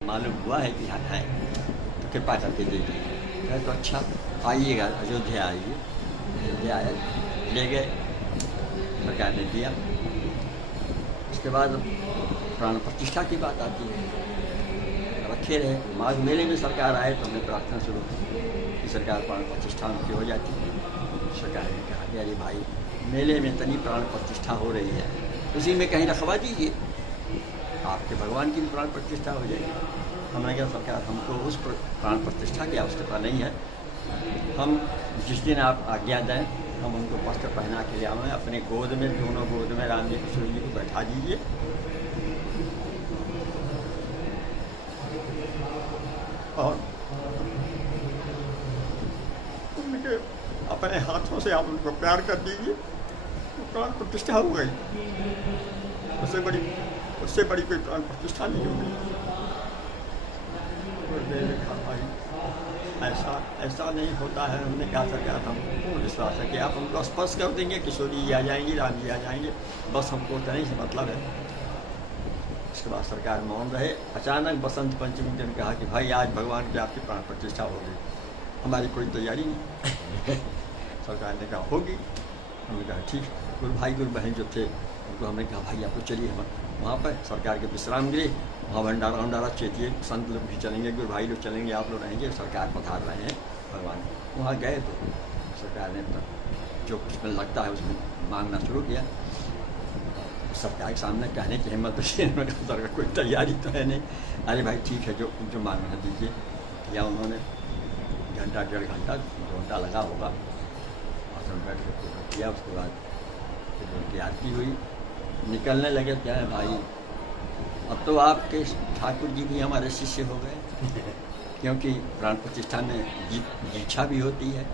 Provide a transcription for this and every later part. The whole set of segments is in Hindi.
मालूम हुआ है कि यहाँ है तो कृपा करके दे दीजिए। कहे तो अच्छा आइएगा, अयोध्या आइए। अयोध्या आए, ले गए, सरकार ने दिया। उसके बाद प्राण प्रतिष्ठा की बात आती है, रखे रहे। माघ मेले में सरकार आए तो हमने प्रार्थना शुरू की कि सरकार प्राण प्रतिष्ठा उनकी हो जाती है। सरकार ने कहा कि अरे भाई, मेले में तनी प्राण प्रतिष्ठा हो रही है, उसी में कहीं रखवा दीजिए, आपके भगवान की भी प्राण प्रतिष्ठा हो जाएगी। हमने कहा सरकार, हमको उस प्राण प्रतिष्ठा की आवश्यकता नहीं है, हम जिस दिन आप आज्ञा दें हम उनको वस्त्र पहना के ले आएँ, अपने गोद में, दोनों गोद में राम जी किशोर जी को बैठा दीजिए और उनके अपने हाथों से आप उनको प्यार कर दीजिए, तो प्राण प्रतिष्ठा हो गई। उससे बड़ी कोई प्राण प्रतिष्ठा नहीं होगी। ऐसा नहीं होता है। हमने कहा सरकार, हम पूर्ण विश्वास है कि आप हमको स्पर्श कर देंगे, किशोरी जी आ जाएंगी, राम जी आ जाएंगे, बस हमको उतने से मतलब है। उसके बाद सरकार मौन रहे। अचानक बसंत पंचमी दिन कहा कि भाई आज भगवान की आपकी प्राण प्रतिष्ठा होगी। हमारी कोई तैयारी नहीं। सरकार ने कहा होगी। हमने कहा ठीक। गुरु भाई गुरु बहन जो थे उनको हमने कहा भाई आप तो चलिए, हम वहाँ पर सरकार के विश्राम गृह, वहाँ भंडारा चेतिए, संत लोग भी चलेंगे, गुरु भाई लोग चलेंगे, आप लोग रहेंगे, सरकार पधार रहे हैं भगवान। वहाँ गए तो सरकार ने जो कुछ में लगता है उसमें मांगना शुरू किया। सरकार के सामने कहने की हिम्मत तो सरकार कोई तैयारी तो है नहीं। अरे भाई ठीक है, जो मांगना दीजिए। या उन्होंने घंटा 1.5 घंटा 2 घंटा लगा होगा, आसन बैठ के पूरा किया। उसके बाद फिर उनकी आरती हुई, निकलने लगे। क्या है भाई, अब तो आपके ठाकुर जी भी हमारे शिष्य हो गए, क्योंकि प्राण प्रतिष्ठा में दीक्षा भी होती है,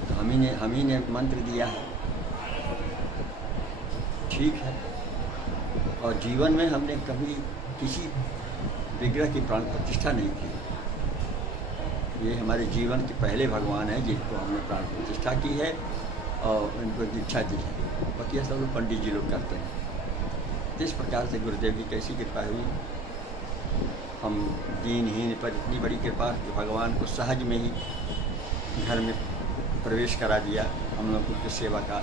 तो हम ही ने मंत्र दिया है। ठीक है। और जीवन में हमने कभी किसी विग्रह की प्राण प्रतिष्ठा नहीं की। ये हमारे जीवन के पहले भगवान हैं जिनको हमने प्राण प्रतिष्ठा की है और उनको दीक्षा दी है। बाकी सब लोग पंडित जी लोग करते हैं। तो इस प्रकार से गुरुदेव की कैसी कृपा हुई, हम दीनहीन पर इतनी बड़ी कृपा कि भगवान को सहज में ही घर में प्रवेश करा दिया, हम लोग को सेवा का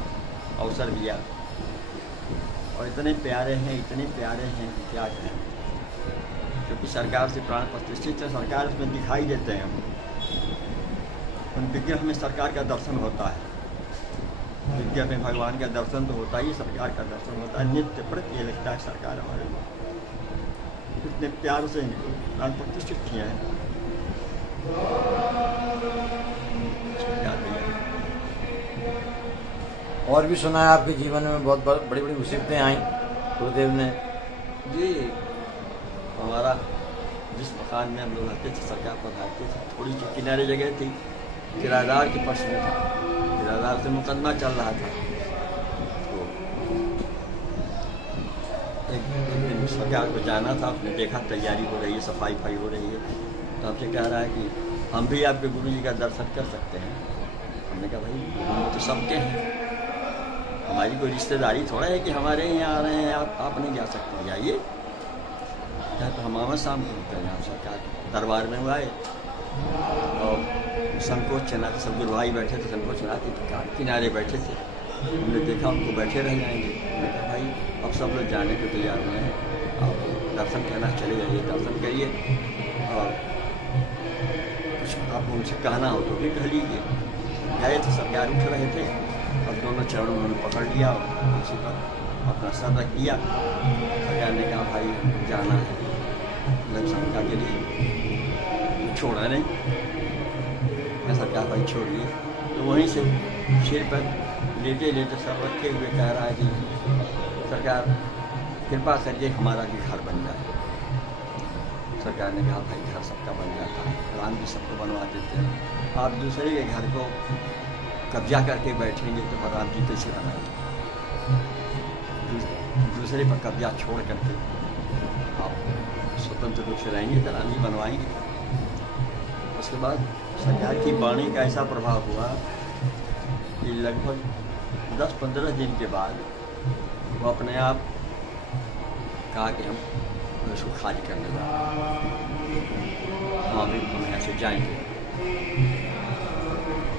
अवसर दिया। और इतने प्यारे हैं कि क्या कहें। क्योंकि सरकार से प्राण प्रतिष्ठित है, सरकार उसमें दिखाई देते हैं। उन विग्रह में सरकार का दर्शन होता है, विग्रह में भगवान का दर्शन तो होता ही, सरकार का दर्शन होता है। नित्य प्रति ये लगता है सरकार हमारे इतने प्यार से प्राण प्रतिष्ठित किए हैं। और भी सुना है आपके जीवन में बहुत बड़ी बड़ी मुसीबतें आई गुरुदेव ने। जी, हमारा जिस मकान में हम लोग रहते थे, सरकार पधारते थे, थोड़ी सी किनारे जगह थी, किराएदार के पक्ष में था, किराएदार से मुकदमा चल रहा था। तो एक दिन सरकार को जाना था, आपने देखा तैयारी हो रही है, सफाई हो रही है, तो आपसे कह रहा है कि हम भी आपके गुरु जी का दर्शन कर सकते हैं। हमने कहा भाई गुरु तो सबके हैं, हमारी कोई रिश्तेदारी थोड़ा है कि हमारे यहाँ आ रहे हैं, आप नहीं जा सकते, जाइए। तो हम आमद शाम को होते हैं सरकार के दरबार में आए और संकोच चना के सब गुरु भाई बैठे थे, संकोच चना के किनारे बैठे थे। हमने देखा उनको बैठे रह जाएंगे। हमने कहा भाई अब सब लोग जाने को तैयार हुए हैं, आप दर्शन करना चले जाइए, दर्शन करिए और कुछ आपको उनसे कहना हो तो भी कह लीजिए। गए थे, सरकार उठ रहे थे और दोनों चरणों में पकड़ लिया और उसी पर अपना सर रख दिया। सरकार ने कहा भाई जाना है लग शंका के लिए, छोड़ा नहीं। मैं सरकार भाई छोड़िए। तो वहीं से सिर पर लेटे सब रखे हुए कह रहा है कि सरकार कृपा करिए हमारा भी घर बन जाए। सरकार ने कहा भाई घर सबका बन जाता है, राम जी सबको बनवा देते हैं, आप दूसरे के घर को कब्जा करके बैठेंगे तो राम जी कैसे बनाएंगे। दूसरे पर कब्जा छोड़ करके आप स्वतंत्र रूप से रहेंगे तो राम जी बनवाएंगे। उसके बाद सरकार की वाणी का ऐसा प्रभाव हुआ कि लगभग 10-15 दिन के बाद वो अपने आप कहा कि हम उसको खाली करने लगा। से जाएंगे।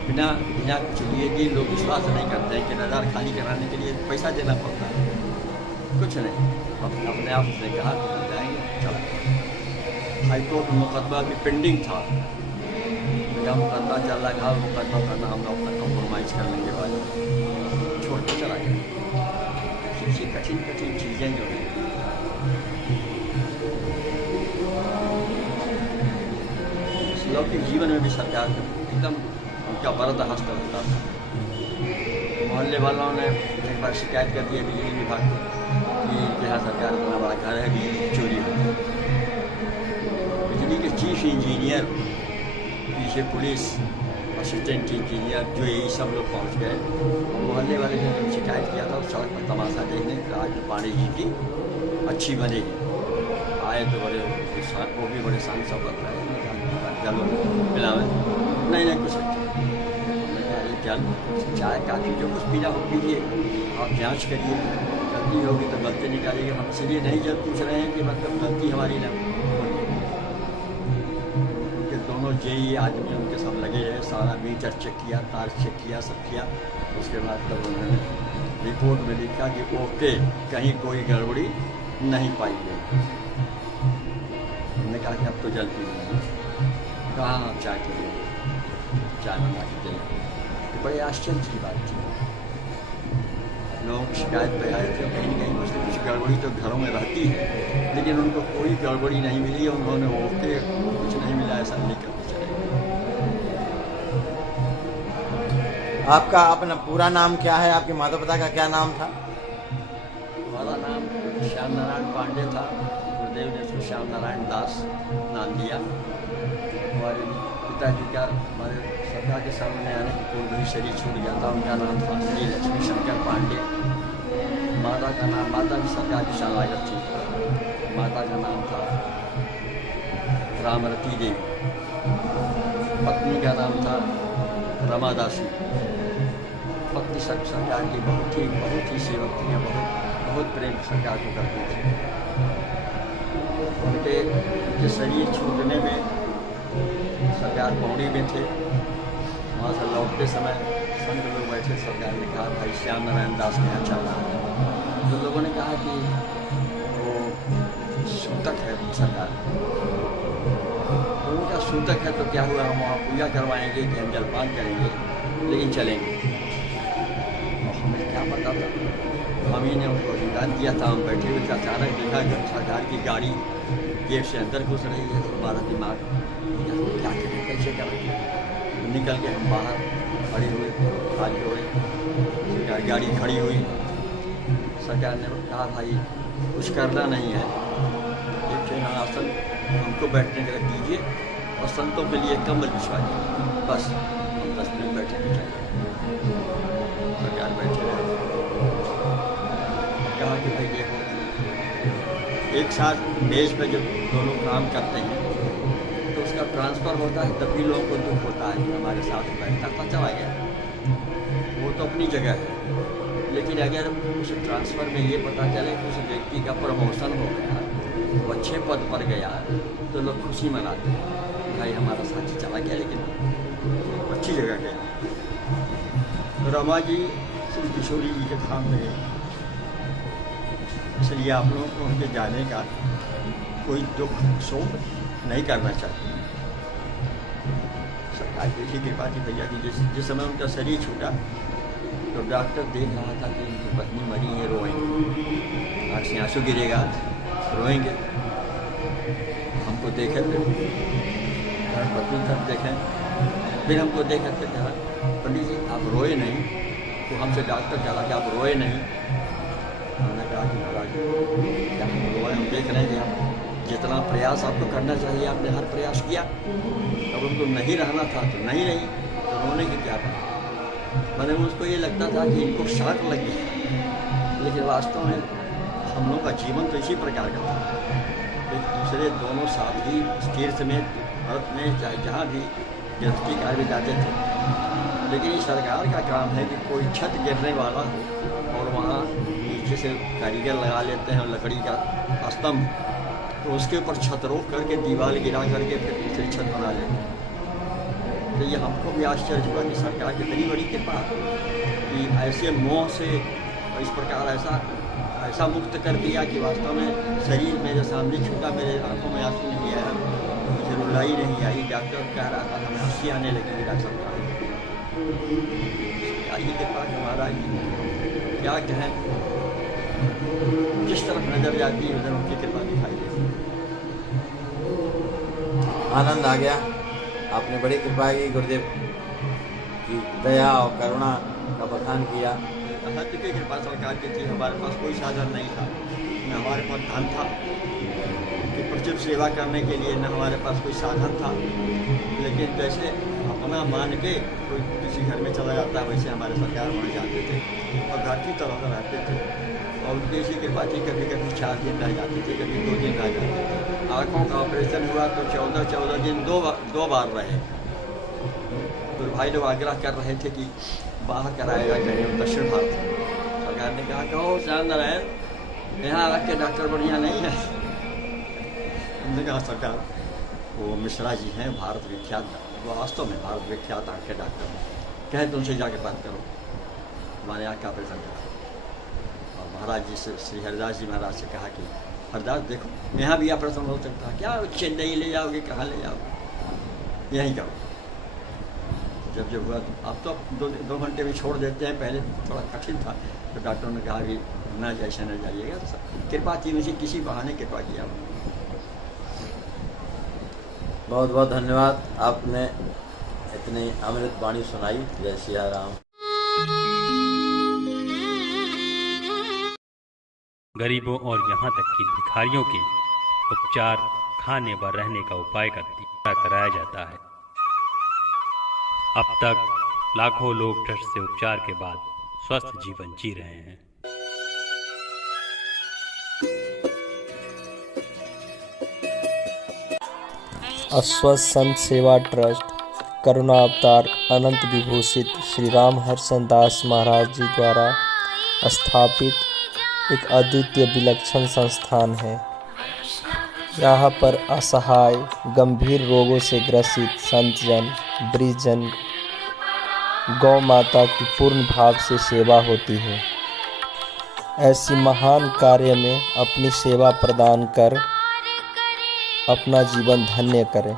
बिना बिना कुछ लिए भी लोग विश्वास नहीं करते हैं कि नज़ार खाली कराने के लिए पैसा देना पड़ता है, कुछ नहीं, अपने आप उसने कहा कि हम जाएंगे, चलो। हाई कोर्ट में मुकदमा भी पेंडिंग था, मेरा मुकदमा चल रहा था, मुकदमा करना हम लोग अपना कॉम्प्रोमाइज़ कर लेंगे वाले, छोड़ के चला गया। ऐसी कठिन कठिन चीज़ें जो हैं लौकिक जीवन में भी सरकार एकदम उनका बर्दाश्त होता था। मोहल्ले वालों ने एक बार शिकायत कर दी है बिजली विभाग को कि यहाँ सरकार इतना बड़ा घर है, बिजली चोरी हो गई। बिजली के चीफ इंजीनियर, पीछे पुलिस, असिस्टेंट इंजीनियर, जो यही सब लोग पहुँच गए। मोहल्ले वाले ने जब शिकायत किया था उस सड़क पर तमाशा देखने आज पानी जी की अच्छी बनेगी, आए तो बड़े वो भी बड़े शान सब लग रहे हैं, चलो मिलावे नहीं कुछ जल चाय काफ़ी जो कुछ पीना हो पीजिए, आप जांच करिए, गलती होगी तो गलती निकालिए। हम इसलिए नहीं जब पूछ रहे हैं कि मतलब गलती हमारी न उनके दोनों जेई आदमी उनके सब लगे रहे, सारा मीटर चेक किया, तार चेक किया, सब किया। उसके बाद तब उन्होंने रिपोर्ट में लिखा कि ओके, कहीं कोई गड़बड़ी नहीं पाई गई। हमने कहा कि अब तो जल पी लेंगे, कहाँ आप चाय पी लेंगे, चाय मंगा के देंगे। तो बड़े आश्चर्य की बात थी। लोग शिकायत पे आए थे, कहीं ना कहीं कुछ गड़बड़ी तो घरों में रहती है, लेकिन उनको कोई गड़बड़ी नहीं मिली, उन्होंने ओके कुछ नहीं मिला ऐसा नहीं करके चले। आपका अपना पूरा नाम क्या है? आपके माता पिता का क्या नाम था? हमारा नाम श्याम नारायण पांडे था, गुरुदेव ने उसको श्याम नारायण दास नाम दिया। हमारे पिताजी का हमारे सरकार के सामने आने की पूर्व ही शरीर छूट गया था, उनका नाम था श्री लक्ष्मी शंकर पांडे। माता का नाम, माता भी सरकार की शरणागत थी, माता का नाम था रामरती देवी, पत्नी का नाम था रमादासी। पत्नी सरकार की बहुत ही सेवक थी, बहुत प्रेम सरकार को करती थी। उनके शरीर छूटने में सरकार पौड़ी में थे, वहाँ से लौटते समय संत लोग बैठे, सरकार ने कहा भाई श्याम नारायण दास के यहाँ चलना है। तो लोगों ने कहा कि वो सूतक है सरकार, तो उनका सूतक है तो क्या हुआ, हम वहाँ पूजा करवाएंगे कि हम जलपान करेंगे, लेकिन चलेंगे। और हमें क्या पता था, हम ही ने उनको निदान किया था, हम बैठे हुए थे, अचानक देखा कि सरकार की गाड़ी गेट से अंदर घुस रही है। तो हमारा दिमाग क्या करें, कैसे करेंगे, निकल के हम बाहर खड़े हुए, हाथ जोड़े, गाड़ी खड़ी हुई। सरकार ने कहा भाई कुछ करना नहीं है, एक आसन हमको बैठने के रख दीजिए और संतों के लिए कंबल बिछवा दीजिए, बस हम 10 मिनट बैठे चाहिए। सरकार बैठे रहे, कहा कि भाई देखो, एक साथ मेज पे जब दोनों काम करते हैं तो उसका ट्रांसफ़र होता है, तब भी लोगों को दुख होता है कि हमारे साथ बैठता था चला गया, वो तो अपनी जगह है। लेकिन अगर उस ट्रांसफ़र में ये पता चले कि उस व्यक्ति का प्रमोशन हो गया, वो अच्छे पद पर गया, तो लोग खुशी मनाते हैं, भाई हमारा साथी चला गया लेकिन अच्छी जगह गया। रमा जी श्री किशोरी जी के धाम में गए, इसलिए आप लोगों को उनके जाने का कोई दुख शोक नहीं करना चाहिए। सरकार की ऐसी कृपा थी भैया कि जिस समय उनका शरीर छूटा तो डॉक्टर देख रहा था कि उनकी पत्नी मरी है, रोएंगे, आँख से आंसू गिरेगा, रोएंगे। हमको देखे फिर पत्नी तब देखें, फिर हमको देखे फिर कहा पंडित जी आप रोए नहीं, तो हमसे डॉक्टर कहा कि आप रोए नहीं। हमने कहा कि महाराज क्या हम रोए, हम देख रहे हैं कि हम जितना प्रयास आपको करना चाहिए आपने हर प्रयास किया, अब उनको नहीं रहना था तो नहीं रही, तो रोने की क्या बात। मैंने मुझको ये लगता था कि इनको शौक लग गया, लेकिन वास्तव में हम लोग का जीवन तो इसी प्रकार का था। एक दूसरे दोनों साथी तीर्थ में, भारत में, चाहे जहाँ भी गृहस्थी कार्य में जाते थे, लेकिन ये सरकार का काम है कि कोई छत गिरने वाला हो और वहाँ नीचे से कारीगर लगा लेते हैं लकड़ी का स्तंभ, तो उसके ऊपर छत रोक करके दीवार गिरा करके फिर दूसरी छत बना लेते हैं। तो ये हमको भी आश्चर्य हुआ कि सरकार की इतनी बड़ी कृपा कि ऐसे मोह से इस प्रकार ऐसा मुक्त कर दिया कि वास्तव में शरीर मेरे सामने छूटा, मेरे आंखों में आंसू नहीं आया, मुझे रुलाई नहीं आई। डॉक्टर कह रहा था हमें हंसी आने लगी डॉक्टर साहब, क्या ही कृपा कि महाराज जी क्या कहें, जिस तरफ नजर जाती है उधर उनकी कृपा दिखाई देती है। आनंद आ गया, आपने बड़ी कृपा की, गुरुदेव की दया और करुणा का बखान किया। हद की कृपा सरकार की थी, हमारे पास कोई साधन नहीं था, न हमारे पास धन था कि प्रचुर सेवा करने के लिए, न हमारे पास कोई साधन था। लेकिन जैसे अपना मान के कोई किसी घर में चला जाता है वैसे हमारे सरकार वहाँ जाते थे और घर की तरह रहते थे। और उनकी ऐसी कृपा थी, कभी कभी 4 दिन रह जाते थे, कभी 2 दिन रह जाते थे। आँखों का ऑपरेशन हुआ तो 14 दिन दो बार रहे। तो भाई लोग आग्रह कर रहे थे कि बाहर कराएगा कहीं दक्षिण भारत। सरकार ने कहा कहो सत्यनारायण यहाँ रख के डॉक्टर बढ़िया नहीं है। हमने कहा सरकार वो मिश्रा जी हैं भारत विख्यात, वो वास्तव में भारत विख्यात आँख के डॉक्टर कहे तो उनसे जाके बात करो, हमारे आँख का ऑपरेशन करा। और महाराज जी से श्री हरिदास जी महाराज से कहा कि हरिदास देखो यहाँ भी ऑपरेशन हो सकता है, क्या चेन्नई ले जाओगे, कहाँ ले जाओगे, यहीं करो। जब हुआ तो अब तो 2 घंटे में छोड़ देते हैं, पहले थोड़ा कठिन था। तो डॉक्टर ने कहा कि ना जैसे न जाइएगा, तो कृपा की मुझे किसी बहाने कृपा किया। बहुत बहुत धन्यवाद, आपने इतनी अमृत वाणी सुनाई। जय सिया राम। गरीबों और यहाँ तक कि भिखारियों के उपचार, खाने व रहने का उपाय कराया जाता है। अब तक लाखों लोग ट्रस्ट से उपचार के बाद स्वस्थ जीवन जी रहे हैं। अस्वस्थ संत सेवा ट्रस्ट करुणा अवतार अनंत विभूषित श्री राम हर्षण दास महाराज जी द्वारा स्थापित एक अद्वितीय विलक्षण संस्थान है। यहाँ पर असहाय गंभीर रोगों से ग्रसित संतजन, वृद्धजन, गौ माता की पूर्ण भाव से सेवा होती है। ऐसी महान कार्य में अपनी सेवा प्रदान कर अपना जीवन धन्य करें।